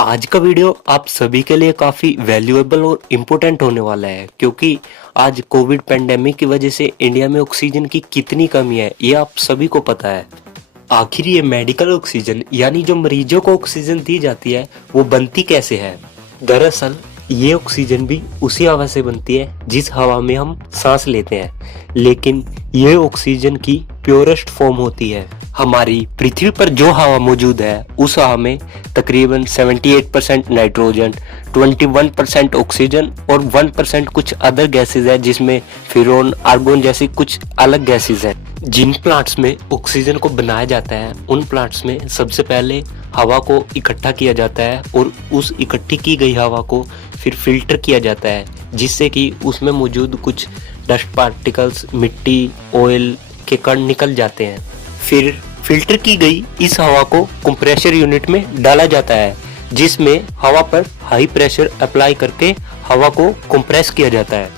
आज का वीडियो आप सभी के लिए काफ़ी वैल्यूएबल और इम्पोर्टेंट होने वाला है क्योंकि आज कोविड पेंडेमिक की वजह से इंडिया में ऑक्सीजन की कितनी कमी है ये आप सभी को पता है। आखिर ये मेडिकल ऑक्सीजन यानी जो मरीजों को ऑक्सीजन दी जाती है वो बनती कैसे है। दरअसल ये ऑक्सीजन भी उसी हवा से बनती है जिस हवा में हम सांस लेते हैं, लेकिन ये ऑक्सीजन की प्योरेस्ट फॉर्म होती है। हमारी पृथ्वी पर जो हवा मौजूद है उस हवा में तकरीबन 78% नाइट्रोजन, 21% ऑक्सीजन और 1% कुछ अदर गैसेज है जिसमें फिरोन, आर्गोन जैसी कुछ अलग गैसेज हैं। जिन प्लांट्स में ऑक्सीजन को बनाया जाता है उन प्लांट्स में सबसे पहले हवा को इकट्ठा किया जाता है और उस इकट्ठी की गई हवा को फिर फिल्टर किया जाता है जिससे कि उसमें मौजूद कुछ डस्ट पार्टिकल्स, मिट्टी, ऑयल के कण निकल जाते हैं। फिर फिल्टर की गई इस हवा को कंप्रेसर यूनिट में डाला जाता है जिसमें हवा पर हाई प्रेशर अप्लाई करके हवा को कंप्रेस किया जाता है।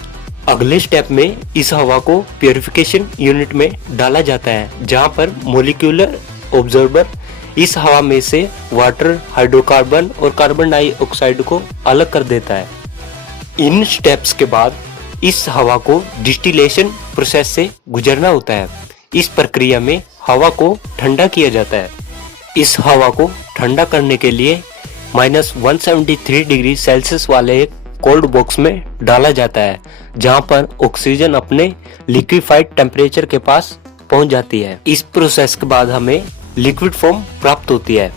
अगले स्टेप में इस हवा को प्यूरिफिकेशन यूनिट में डाला जाता है जहां पर मॉलिक्यूलर ऑब्जर्वर इस हवा में से वाटर, हाइड्रोकार्बन और कार्बन डाइऑक्साइड को अलग कर देता है। इन स्टेप्स के बाद इस हवा को डिस्टिलेशन प्रोसेस से गुजरना होता है। इस प्रक्रिया में हवा को ठंडा किया जाता है। इस हवा को ठंडा करने के लिए -173 डिग्री सेल्सियस वाले एक कोल्ड बॉक्स में डाला जाता है जहां पर ऑक्सीजन अपने लिक्विफाइड टेम्परेचर के पास पहुंच जाती है। इस प्रोसेस के बाद हमें लिक्विड फॉर्म प्राप्त होती है।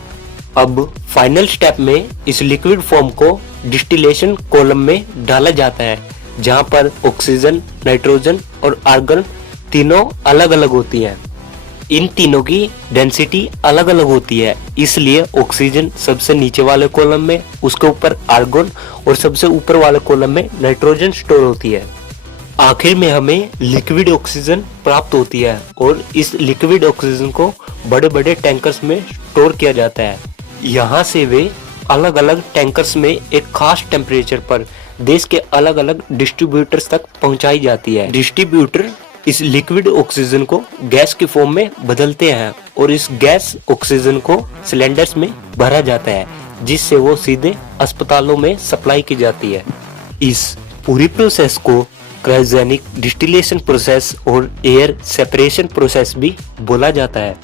अब फाइनल स्टेप में इस लिक्विड फॉर्म को डिस्टिलेशन कॉलम में डाला जाता है जहां पर ऑक्सीजन, नाइट्रोजन और आर्गन तीनों अलग अलग होती हैं। इन तीनों की डेंसिटी अलग अलग होती है, इसलिए ऑक्सीजन सबसे नीचे वाले कॉलम में, उसके ऊपर आर्गन और सबसे ऊपर वाले कॉलम में नाइट्रोजन स्टोर होती है। आखिर में हमें लिक्विड ऑक्सीजन प्राप्त होती है और इस लिक्विड ऑक्सीजन को बड़े बड़े टैंकर्स में स्टोर किया जाता है। यहाँ से वे अलग अलग टैंकर्स में एक खास टेम्परेचर पर देश के अलग अलग डिस्ट्रीब्यूटर्स तक पहुंचाई जाती है। डिस्ट्रीब्यूटर इस लिक्विड ऑक्सीजन को गैस की फॉर्म में बदलते हैं और इस गैस ऑक्सीजन को सिलेंडर्स में भरा जाता है जिससे वो सीधे अस्पतालों में सप्लाई की जाती है। इस पूरी प्रोसेस को क्रायोजेनिक डिस्टिलेशन प्रोसेस और एयर सेपरेशन प्रोसेस भी बोला जाता है।